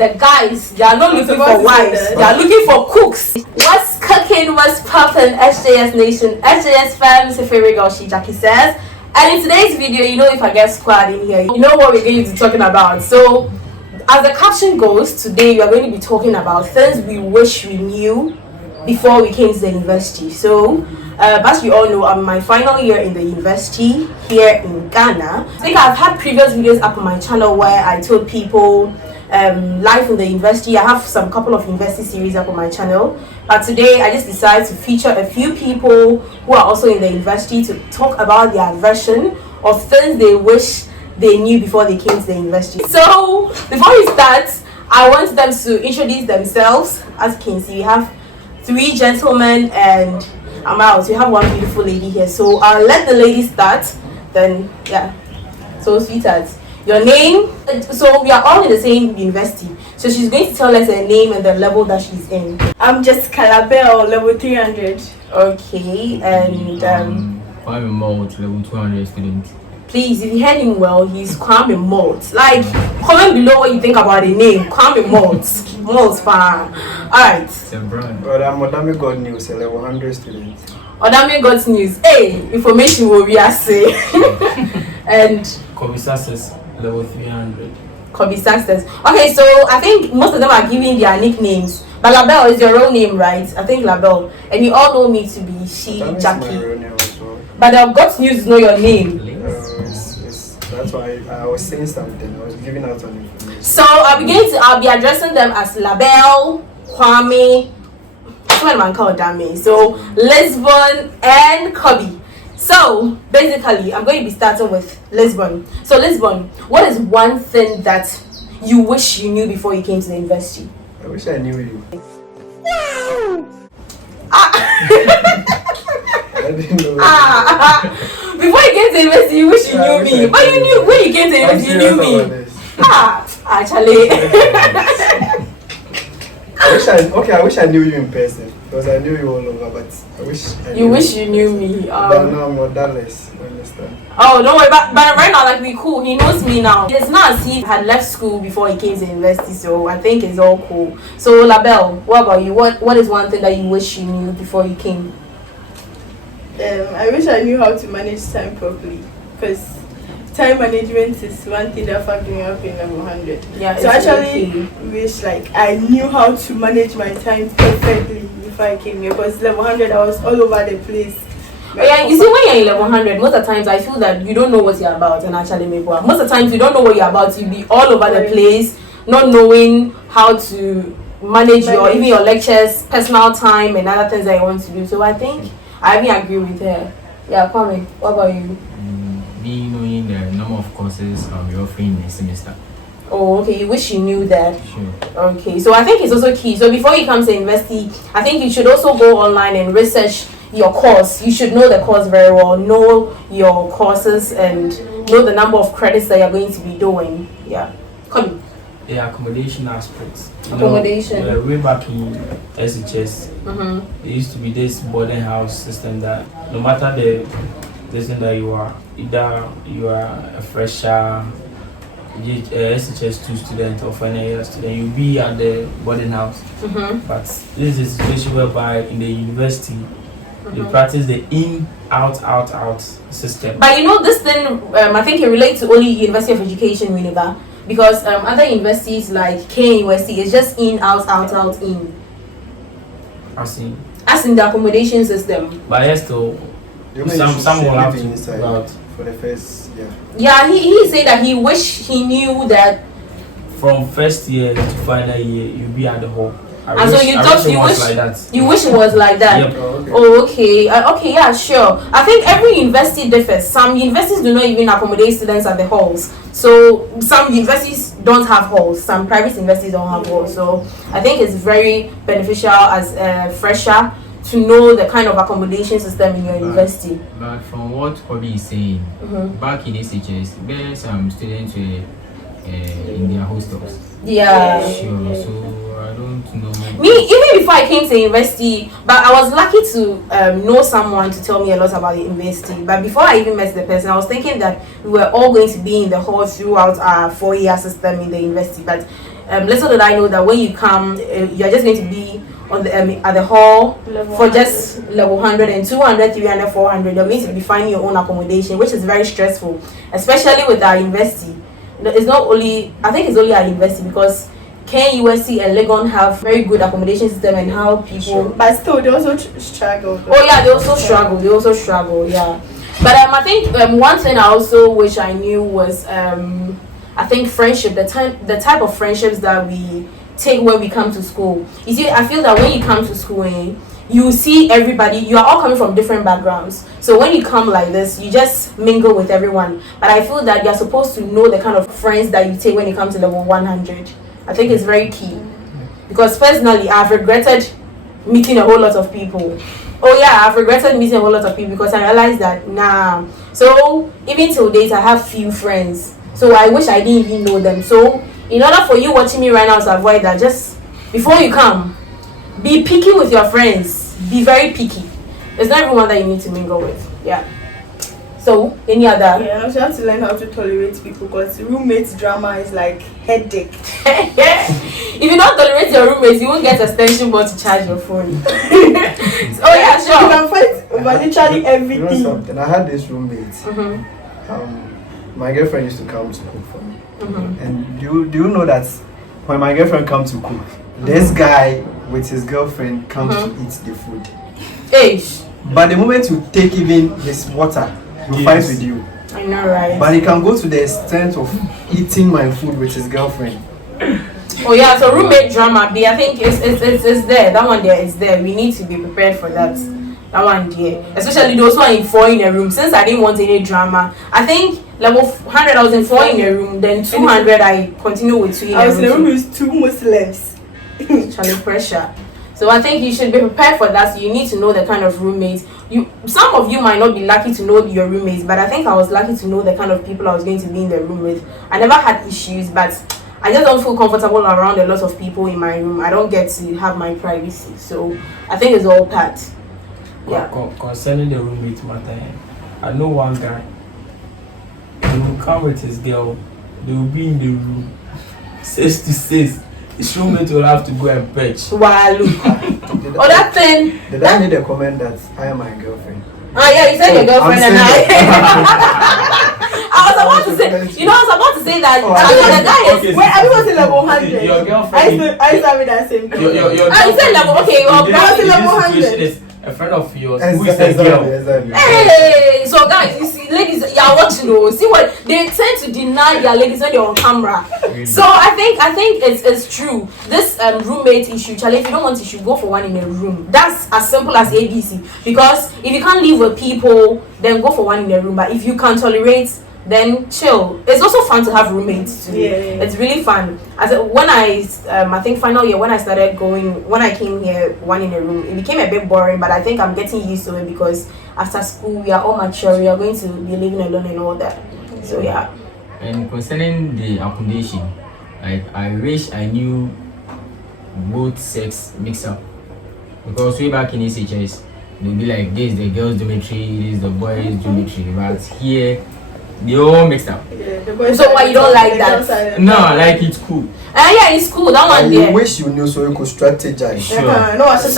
the guys, they are not looking for wives, they are looking for cooks. What's cooking, what's poppin', SJS Nation, SJS fam, it's your favorite girl, SHEJACKIESAYS. And in today's video, you know, if I get squad in here, you know what we're going to be talking about. So, as the caption goes, today we are going to be talking about things we wish we knew before we came to the university. So, as you all know, I'm in my final year in the university here in Ghana. I think I've had previous videos up on my channel where I told people life in the university. I have some couple of university series up on my channel, but today I just decided to feature a few people who are also in the university to talk about their version of things they wish they knew before they came to the university. So before we start, I want them to introduce themselves. As you can see, we have 3 gentlemen and I'm out. We have one beautiful lady here, so I'll let the lady start. Then yeah, so sweetheart, your name. So we are all in the same university, so she's going to tell us her name and the level that she's in. I'm just Calabel, level 300. Okay, and I'm Malt, level 200 student. Please, if you heard him well, he's Kwame Malt. Like, comment below what you think about the name. Kwame Malt. Malt fan. Alright. Untitled Chapter, level 100 students. Untitled Chapter. Hey, information will be say. And Success, level 300. Success. Okay, so I think most of them are giving their nicknames. But Labelle is your real name, right? I think Labelle. And you all know me to be SHEJACKIE. But I've got news to know your name. That's why I was saying something. I was giving out some information. So I'll be addressing them as Labelle, Kwame, so Lisbon and Kobe. So basically, I'm going to be starting with Lisbon. So Lisbon, what is one thing that you wish you knew before you came to the university? I wish I knew you. I didn't know. Before you came to the university, you wish you knew me. But you knew when you came to the university, you knew me. Actually. I wish I knew you in person, because I knew you all over, but I wish you knew me. But now I'm more less, you understand? Oh, don't worry, but right now, like, we cool. He knows me now. It's not as if he had left school before he came to university, so I think it's all cool. So, Labelle, what about you? What is one thing that you wish you knew before you came? I wish I knew how to manage time properly, because time management is one thing that fucked me up in level 100. Yeah, so I actually wish like I knew how to manage my time perfectly before I came here, because level 100 I was all over the place. Oh, yeah, you see, when you're in level 100, most of the times I feel that you don't know what you're about, and actually maybe most of the times you don't know what you're about. You'll be all over the place, not knowing how to manage even your lectures, personal time, and other things that you want to do. So I think I agree with her. Yeah, Kwame, what about you? Me knowing the number of courses we're offering in a semester. Oh, okay. You wish you knew that. Sure. Okay, so I think it's also key. So before you come to university, I think you should also go online and research your course. You should know the course very well, know your courses, and know the number of credits that you're going to be doing. Yeah. Come. The accommodation aspects. Accommodation. Way back in SHS, there used to be this boarding house system that no matter the thing that you are, either you are a fresher, SHS2 student or final year student, you'll be at the boarding house. But this is a situation whereby in the university, they practice the out system. But you know this thing, I think it relates to only University of Education, Univa, because other universities like K University is just in, out, in. As in the accommodation system. But yes, though, some will have to inside for the first year. Yeah, he said that he wish he knew that from first year to final year you'll be at the hall. You wish it was like that. Yep. Oh, okay. Okay, yeah, sure. I think every university differs. Some universities do not even accommodate students at the halls. So some universities don't have halls. Some private universities don't have halls. So I think it's very beneficial as a fresher to know the kind of accommodation system in your university. But from what Kobe is saying, back in SHS, there are some students in their hostels. Yeah. Sure. So I don't know. Me, even before I came to university, but I was lucky to know someone to tell me a lot about the university. But before I even met the person, I was thinking that we were all going to be in the hall throughout our 4-year system in the university. But little did I know that when you come, you're just going to be on the at the hall Level for just level 100 and 200, 300, 400. You're going to be finding your own accommodation, which is very stressful, especially with our university. It's not only, I think it's only our university, because KUSC and Legon have very good accommodation system and how people. But still, they also struggle. Though. Oh yeah, they also struggle. They also struggle. Yeah, but I think one thing I also wish I knew was I think friendship. The type of friendships that we take when we come to school. You see, I feel that when you come to school, you see everybody. You are all coming from different backgrounds. So when you come like this, you just mingle with everyone. But I feel that you're supposed to know the kind of friends that you take when you come to level 100. I think it's very key, because personally I've regretted meeting a whole lot of people. Oh yeah, I've regretted meeting a whole lot of people because I realized that so even till date I have few friends, so I wish I didn't even know them. So in order for you watching me right now to avoid that, just before you come, be picky with your friends. Be very picky. There's not everyone that you need to mingle with. Yeah. So, any other? Yeah, you have to learn how to tolerate people, because roommates drama is like headache. If you don't tolerate your roommates, you won't get extension board to charge your phone. Oh yeah, sure. You can fight over literally everything. You know something? I had this roommate. My girlfriend used to come to cook for me. And do you know that when my girlfriend comes to cook, this guy with his girlfriend comes to eat the food. Hey. But the moment you take even his water, he fights with you. I know, right? But he can go to the extent of eating my food with his girlfriend. Oh yeah, so roommate drama, I think it's there. That one there is there. We need to be prepared for that. That one there. Especially those who are in 4 in a room. Since I didn't want any drama, I think level 100 I was in 4 in a room, then 200 I continue with 2 in a room. I was in a room with 2 Muslims. Challenge pressure. So I think you should be prepared for that. So you need to know the kind of roommates. Some of you might not be lucky to know your roommates, but I think I was lucky to know the kind of people I was going to be in the room with. I never had issues, but I just don't feel comfortable around a lot of people in my room. I don't get to have my privacy. So I think it's all part. Yeah. Concerning the roommate matter, I know one guy. He will come with his girl. They will be in the room. 6 to 6. His roommate will have to go and fetch. Wow, look. Oh, that thing. Did I make a comment that I am my girlfriend? Oh yeah, you said your girlfriend and I was about to say, that. The guy is. Wait, I was in level 100. Your girlfriend. I used to have that same girl. You said level. Okay, well, I was in level 100. A friend of yours who is a girl. Hey, so guys, you see, ladies, you're watching. See what they tend to deny their ladies when they're on camera. So I think it's true. This roommate issue, Charlie, if you don't want to, you should go for one in a room. That's as simple as ABC. Because if you can't live with people, then go for one in a room. But if you can't tolerate, then chill. It's also fun to have roommates too. Yeah. It's really fun. When I think final year when I came here one in a room, it became a bit boring, but I think I'm getting used to it because after school we are all mature, we are going to be living alone and all that. So yeah. And concerning the accommodation, I wish I knew both sex mix up, because way back in SHS they'll be like, this is the girls' dormitory, this is the boys' dormitory, but here they all mixed up. Yeah, so why you don't like that? No, like it's cool. Yeah, it's cool. That one there. I wish you knew so you could strategize. Sure. No, I should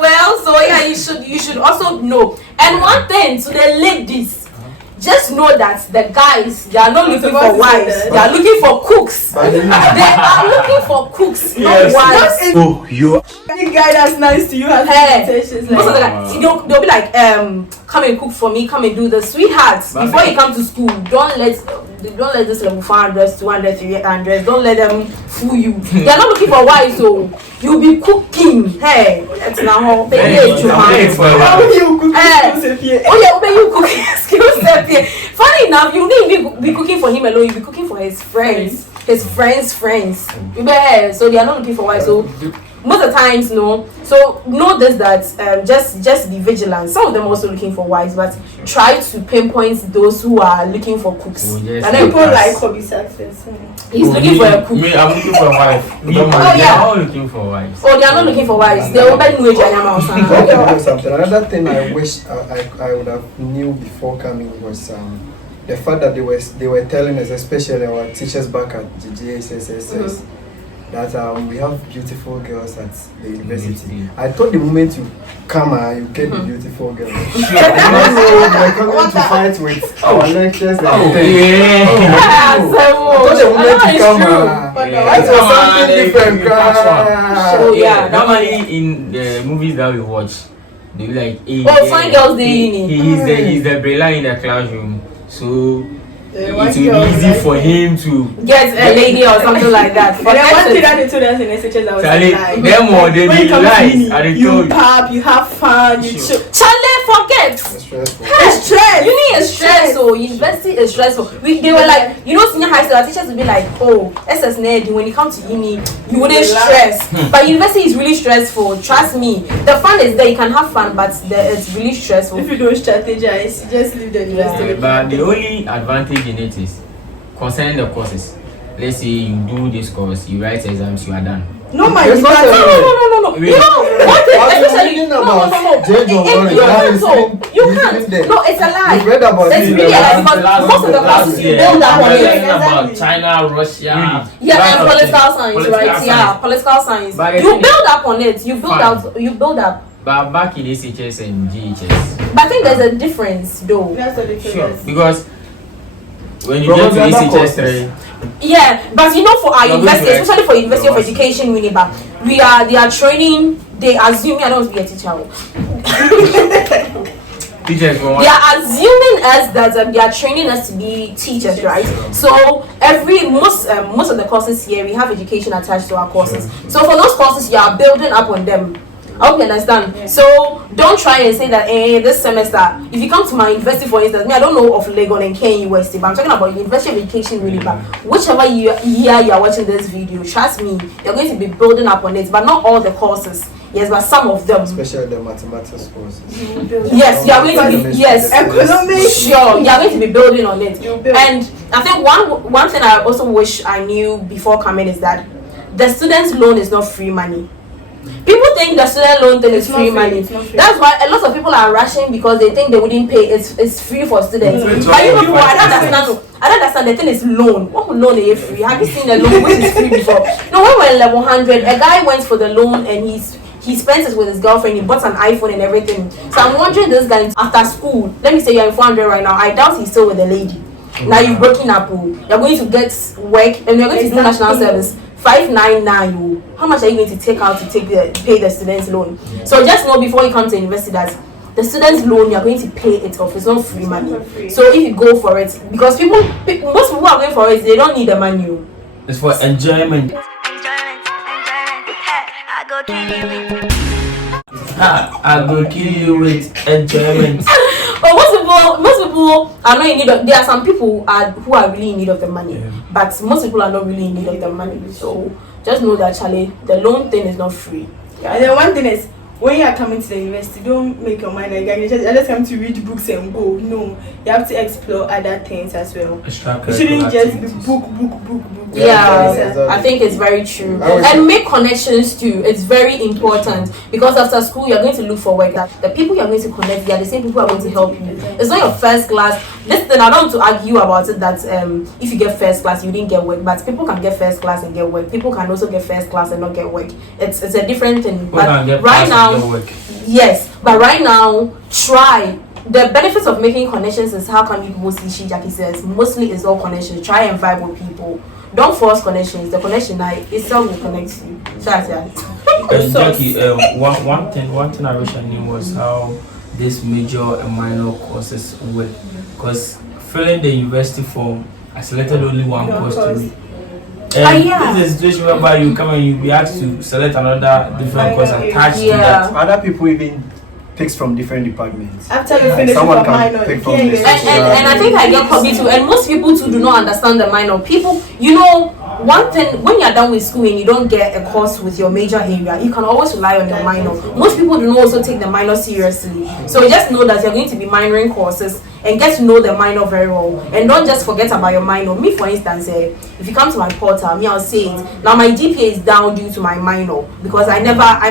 Well, so yeah, you should also know. And one thing to the ladies, just know that the guys, they are not looking for wives, they are looking for cooks. They are looking for cooks, not wives. Oh, you. Any guy that's nice to you has expectations. Most of the guys, they'll be like, come and cook for me, come and do the sweethearts. Before you come to school, don't let this level 400, 200, 300, don't let them fool you. They are not looking for wives, so you'll be cooking. Hey, that's not how they do. How will you cook skills here? Oh yeah, when you cooking skills here. Funny enough, you won't even be cooking for him alone. You'll be cooking for his friends, friends. So they are not looking for wives. So most of the times, no. So know this, that just be vigilant. Some of them also looking for wives, but try to pinpoint those who are looking for cooks. Oh, yes, and then people like hobby success. He's looking for a cook. Me, I'm looking for a wife. They are all looking for wives. Oh, they are not looking for wives. They will bet new age Something. Another thing I wish I would have knew before coming was the fact that they were telling us, especially our teachers back at SHEJACKIESAYS, that we have beautiful girls at the university. I thought the moment you come you get the beautiful girls. We're coming to fight with our lectures. So, The moment you come it was something different. Yeah, normally in the movies that we watch, they be like, hey, fine girls he's the umbrella in the classroom, so it will be easy for him to get a lady or something like that. But then one thing that they told us in SHS, I was like, them more they be lies. You pop, you have fun, you chill. Charlie, forget. It's stress. Uni is stressful. University is stressful. They were like, senior high school, our teachers would be like, oh, SS Ned, when you come to uni, you wouldn't stress. But university is really stressful. Trust me. The fun is there. You can have fun, but it's really stressful. If you don't strategize, you just leave the university. But the only advantage in it is concerning the courses. Let's say you do this course, you write exams, you are done. No, my No. Really? Especially you can't. No, it's a lie. Read about It's really a lie because most of the courses you build up on it. About China, Russia. Yeah, and political science, right? Yeah, political science. You build up on it. You build up. But back in SHS and GHS. But I think there's a difference, though. That's what they told us. Because when you get to SHS 3. Yeah, but for our university, especially for University of Education, they are training. They assume I don't want to be a teacher. Teachers for what? They are assuming us that they are training us to be teachers, right? So most of the courses here we have education attached to our courses. So for those courses, you are building up on them. I hope you understand. Yeah. So don't try and say that this semester, if you come to my university, for instance, I don't know of Legon and KUST, but I'm talking about University of Education really bad. Whichever year you are watching this video, trust me, you're going to be building up on it, but not all the courses. Yes, but some of them. Especially the mathematics courses. Yes, you are going to be economics. Sure, you are going to be building on it. And I think one thing I also wish I knew before coming is that the student's loan is not free money. People think the student loan thing is free money. That's why a lot of people are rushing because they think they wouldn't pay. It's free for students. But you people, I don't understand. The thing is loan. What would loan is free? Have you seen a loan which is free before? No, when we're in level 100, a guy went for the loan and he spent it with his girlfriend. He bought an iPhone and everything. So I'm wondering this guy after school. Let me say you're in 400 right now. I doubt he's still with a lady. Now you've broken up. You're going to get work and you're going to do national service. 599. How much are you going to take out to pay the student's loan? So just know before you come to university that the student's loan you're going to pay it off. It's not free money. So if you go for it, because most people are going for it, they don't need the money. It's for enjoyment. I go kill you with enjoyment. But most people are not in need of. There are some people who are really in need of the money, but most people are not really in need of the money. So just know that, Charlie, the loan thing is not free. Yeah, and then one thing is, when you are coming to the university, don't make your mind like I just come to read books and go. No, you have to explore other things as well. You shouldn't just be book. Yeah, I think it's very true. And make connections too. It's very important because after school you're going to look for work. The people you're going to connect, they are the same people who are going to help you. It's not your first class. Listen, I don't want to argue about it that if you get first class you didn't get work, but people can get first class and get work. People can also get first class and not get work. It's a different thing. But right now, yes, but right now, try. The benefits of making connections is how can people see SHEJACKIESAYS. Mostly it's all connections. Try and vibe with people. Don't force connections. The connection itself will connect you. Jackie, one thing I wish I knew was how this major and minor courses work. Because filling the university form, I selected only one course to read. And this is a situation whereby you come and you be asked to select another different course attached to that. Other people even picks from different departments. After you finish someone with minor, pick from and I think I get copied too. And most people too do not understand the minor. People, one thing, when you're done with school and you don't get a course with your major area, you can always rely on your minor. Most people do not also take the minor seriously. So just know that you're going to be minoring courses and get to know the minor very well. And don't just forget about your minor. Me, for instance, if you come to my portal, I'll say it. Now my GPA is down due to my minor because I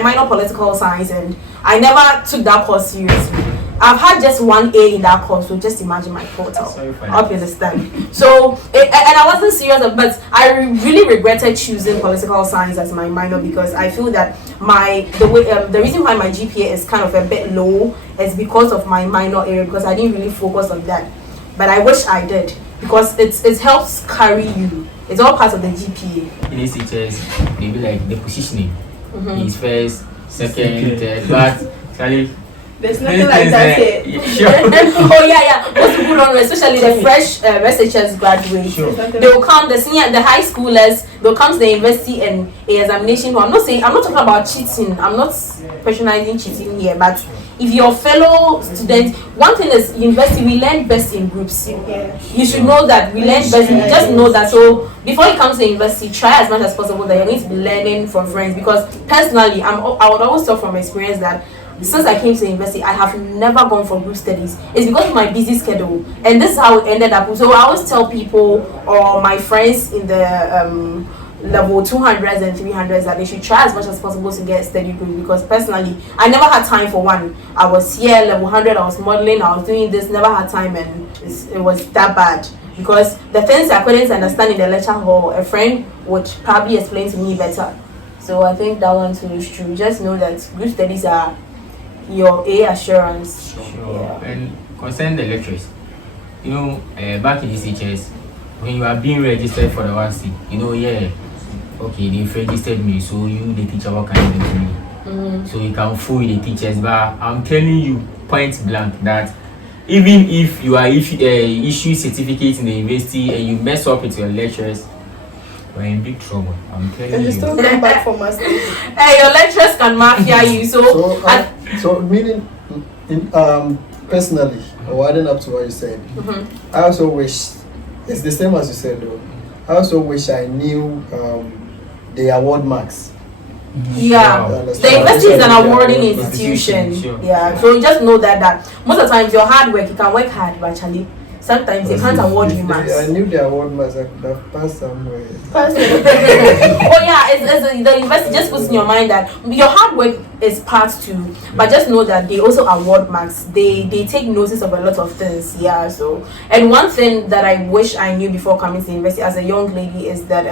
minor political science and I never took that course seriously. I've had just 1 A in that course, so just imagine my total. I hope you understand. So, and I wasn't serious, but I really regretted choosing political science as my minor because I feel that the reason why my GPA is kind of a bit low is because of my minor area, because I didn't really focus on that. But I wish I did, because it helps carry you. It's all part of the GPA. In SHS, they be like the positioning. He's first, second, third, but Charlie. There's nothing like that here. Sure. Oh yeah. Most people don't know, especially the fresh SHS graduates. Sure. They will come, the high schoolers. They'll come to the university and a examination. I'm not talking about cheating. I'm not patronizing cheating here, but if your fellow students, one thing is university, we learn best in groups. You should know that we learn best. You just know that. So before you come to the university, try as much as possible that you're going to be learning from friends. Because personally, I would always talk from experience that since I came to the university, I have never gone for group studies. It's because of my busy schedule, and this is how it ended up. So I always tell people or my friends in the level 200s and 300s that they should try as much as possible to get study group, because personally I never had time for one. I was here level 100, I was modeling, I was doing this, never had time, and it was that bad because the things I couldn't understand in the lecture hall, a friend would probably explain to me better. So I think that one too is true. Just know that group studies are your A assurance. Sure. Yeah. And concerning the lectures, back in SHS, when you are being registered for the 1C, okay, they've registered me, so the teacher what can do to me? So you can fool the teachers, but I'm telling you point blank that even if you are issue certificates in the university and you mess up with your lectures, we're in big trouble. I'm telling you. And you still come back for masters. Hey, your lecturers can mafia you. So meaning, personally, or adding up to what you said, I also wish it's the same as you said though. I also wish I knew the award marks. Yeah, the university is an awarding institution. Sure. Yeah, so you just know that most of the times your hard work, you can work hard, but actually sometimes they can't award you marks. I knew the award marks. I could have passed somewhere. Oh yeah, it's the university just puts in your mind that your hard work is part too, but just know that they also award marks. They take notice of a lot of things. Yeah. So, and one thing that I wish I knew before coming to the university as a young lady is that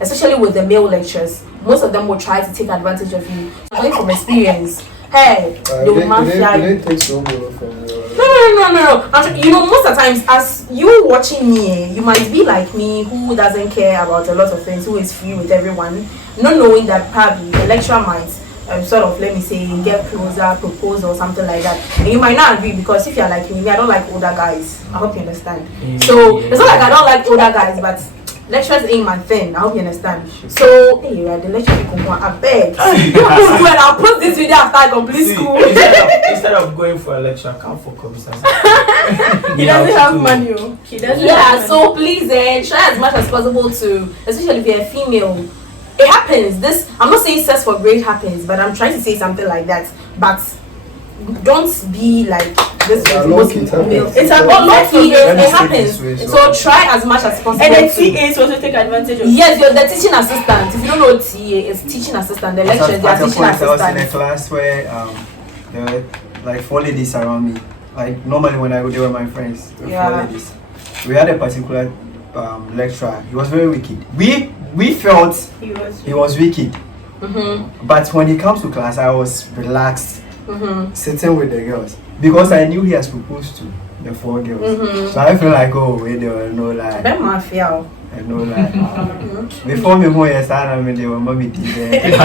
especially with the male lectures, most of them will try to take advantage of you. So from experience, hey, they will mafia you. They take so much from you. No. Most of the times, as you watching me, you might be like me, who doesn't care about a lot of things, who is free with everyone, not knowing that probably the lecturer might sort of, let me say, get closer, propose or something like that. And you might not agree, because if you're like me, I don't like older guys. I hope you understand. So it's not like I don't like older guys, but lecturers ain't my thing. I hope you understand. So, hey, the lecturer I beg. I'll post this video after I complete school. Instead of going for a lecture, come for conversation. He doesn't have money. He doesn't. Yeah, so please try as much as possible to, especially if you're a female. It happens. I'm not saying sex for grade happens, but I'm trying to say something like that. But don't be like this. It's about lucky. It happens. So try as much as possible. And the TAs also take advantage of. Yes, you're the teaching assistant. If you don't know what TA is, teaching assistant. The lecturers, they are teaching assistant. I was in a class where there were like 4 ladies around me. Like normally when I go, they were my friends. There were 4 ladies. We had a particular lecturer. He was very wicked. We felt he was wicked. But when he comes to class, I was relaxed. Sitting with the girls because I knew he has proposed to the 4 girls. So I feel like, oh wait, there were no lie. And no lie. Before me more yesterday, they were mommy there.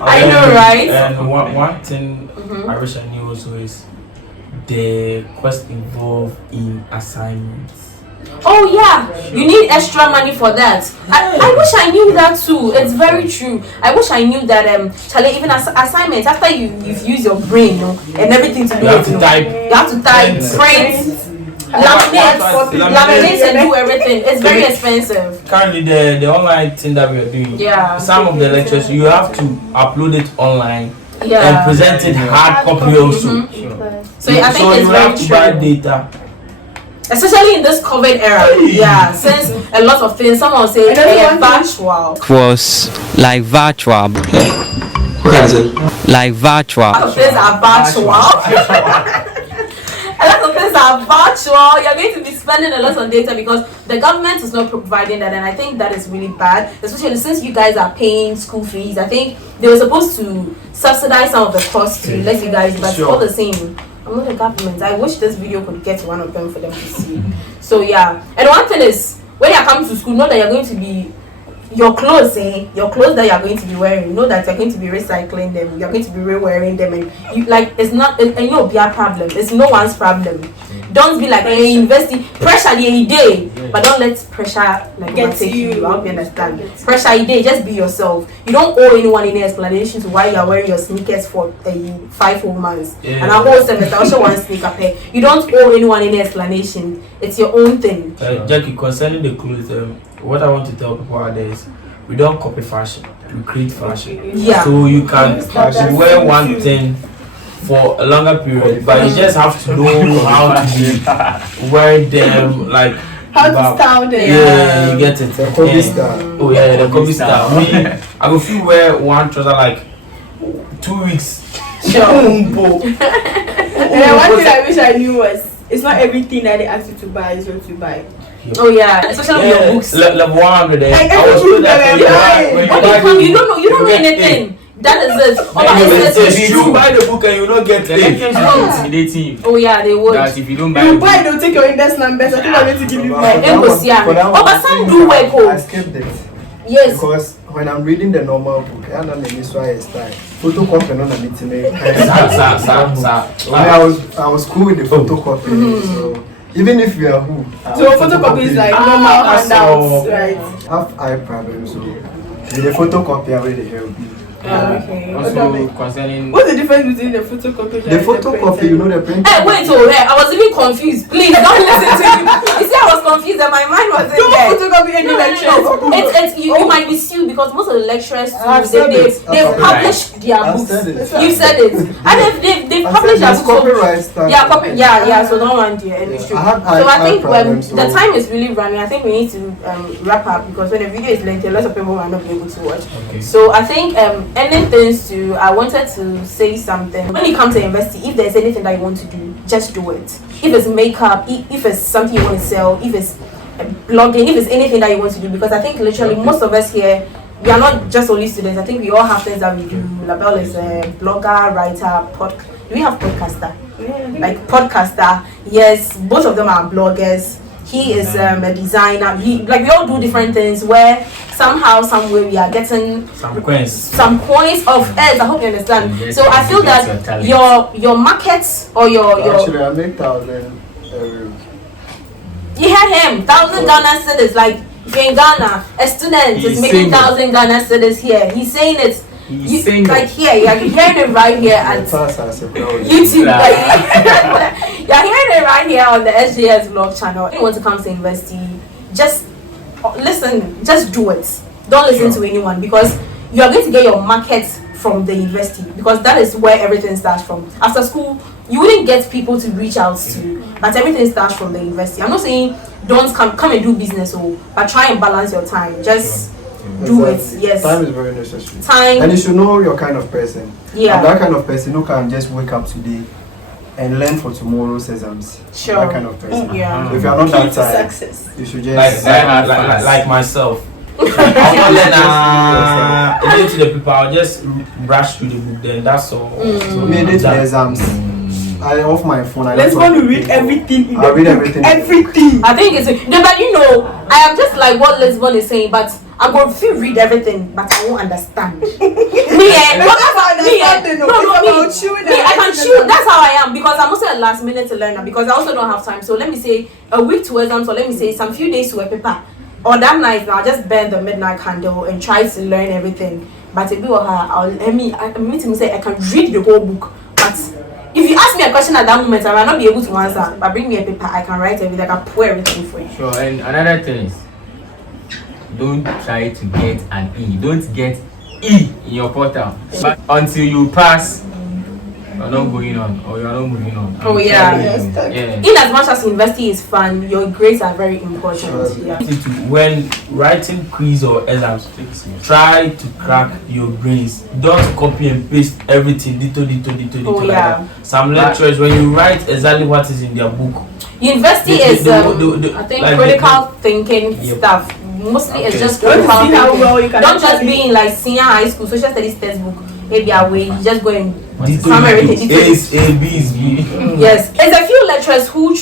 I know, right? And one thing I wish I knew also is the cost involved in assignments. Oh yeah, you need extra money for that. I wish I knew that too. It's very true. I wish I knew that Charlie, even as assignments, after you've used your brain and everything to do you have to type, print, laminate and do everything. It's very expensive. Currently the online thing that we are doing, some of the lectures you have to upload it online and present it hard copy also. So I think it's you very have to buy data. Especially in this COVID era, since a lot of things, someone say virtual. Was like virtual. Like virtual. A lot of things are virtual. A lot of things are virtual. You're going to be spending a lot on data because the government is not providing that, and I think that is really bad, especially since you guys are paying school fees. I think they were supposed to subsidize some of the costs to let you guys, but all the same, I'm not the government. I wish this video could get to one of them for them to see. So yeah, and one thing is, when you come to school, know that you're going to be your clothes that you're going to be wearing, know that you're going to be recycling them, you're going to be re-wearing them, and you like it's not and you'll be a problem. It's no one's problem. Don't be like investing pressure the day, but don't let pressure like overtake you. I hope you understand. Pressure a day, just be yourself. You don't owe anyone any explanation to why you are wearing your sneakers for 5 whole months and a whole semester. Also one sneaker pair. You don't owe anyone any explanation. It's your own thing. Jackie, concerning the clothes, what I want to tell people out there is we don't copy fashion, we create fashion. Yeah. So you can wear one thing for a longer period, but you just have to know how to wear them, like how to style them. Yeah, you get it. The Kobe style. Oh yeah, the Kobe style. I go feel wear one trouser like 2 weeks. Sure. And one thing I wish I knew was it's not everything that they ask you to buy is what you buy. Oh yeah, especially with your books. Level 100. Like, I was told that you don't know anything. That is it. You buy the book and you don't get it. Oh yeah, they would. That if you don't buy you buy, they'll take your index numbers. I think I'm going to give you more. But some do work. I skipped it. Yes. Because when I'm reading the normal book, I don't know this why it's time. Photocopy on the meeting. I was cool with the photocopy. So even if you are who. So photocopy is like normal handouts, right? I have eye problems, so with the photocopy I already help me. Okay. Also concerning what's the difference between the photocopy and the photocopy, you know the printer? Hey, wait, I was even confused. Please don't listen to me. You see, I was confused and my mind wasn't there. Don't photocopy any lecturers. You might be sued because most of the lecturers they publish their books. You said it. And they publish their books. Yeah, so don't want the issue. So I think the time is really running. I think we need to wrap up because when the video is lengthy, a lot of people might not be able to watch. Okay. So I think ending things to I wanted to say something. When you come to university, if there's anything that you want to do, just do it. If it's makeup, if it's something you want to sell, if it's blogging, if it's anything that you want to do, because I think literally most of us here, we are not just only students. I think we all have things that we do. Labelle is a blogger, writer, do we have podcaster? Like podcaster, yes, both of them are bloggers. He is a designer. We all do different things where somehow, somewhere we are getting some coins of ads. I hope you understand. So I feel that your markets or your actually I make 1,000 you heard him 1,000 Ghana cedis. Like if you're in Ghana, a student is making 1,000 Ghana cedis here. He's saying it. Like here, you're hearing it right here at YouTube. You're hearing it right here on the SJS vlog channel. If you want to come to university, just listen, just do it. Don't listen to anyone because you are going to get your market from the university because that is where everything starts from. After school, you wouldn't get people to reach out to, but everything starts from the university. I'm not saying don't come and do business, but try and balance your time. Just do it. Yes, time is very necessary. And you should know your kind of person. Yeah, and that kind of person who can just wake up today and learn for tomorrow's exams. Sure. That kind of person. Yeah. If you are not that type, success. you should just like myself. I'll to the people. I'll just brush through the book. Then that's all. So me did the exams. I off my phone. Let's want to read everything. I read everything. Everything. I think it's but I am just like what Lisbon is saying, but I'm going to read everything, but I won't understand. I can chew. That's how I am because I'm also a last minute learner because I also don't have time. So let me say a week to exams, or let me say some few days to a paper. Or that night now, I'll just burn the midnight candle and try to learn everything. But if you I can read the whole book, but if you ask me a question at that moment, I might not be able to answer. But bring me a paper, I can write everything. I can pour everything for you. Sure. And another thing is, don't try to get an E. Don't get E in your portal. But until you pass are not going on or you are not moving on. Oh yeah. Yeah. In as much as university is fun, your grades are very important. Yeah. When writing quiz or exams, try to crack your brains. Don't copy and paste everything. Dito. Oh yeah. Some lecturers, when you write exactly what is in their book. University is I think like critical thinking stuff. Mostly it's just critical thinking. Don't just be in like senior high school social studies textbook. Maybe away, you just go and cram everything. Yes, there's a few lecturers who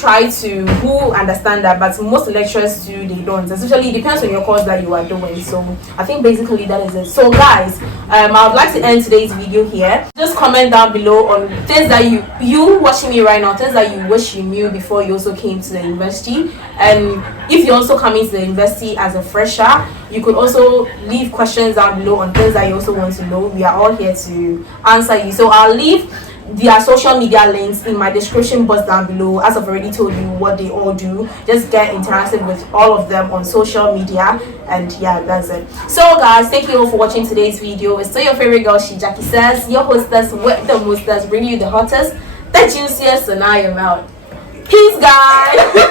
understand that, but most lecturers do, they don't. Especially it depends on your course that you are doing. So I think basically that is it. So guys, I would like to end today's video here. Just comment down below on things that you watching me right now, things that you wish you knew before you also came to the university. And if you're also coming to the university as a fresher, you could also leave questions down below on things that you also want to know. We are all here to answer you. So I'll leave their social media links in my description box down below. As I've already told you what they all do, just get interactive with all of them on social media. And yeah, that's it. So guys, thank you all for watching today's video. It's still your favorite girl, Jackie Says, your hostess with the mostest, bringing you the hottest, the juiciest, and I am out. Peace guys.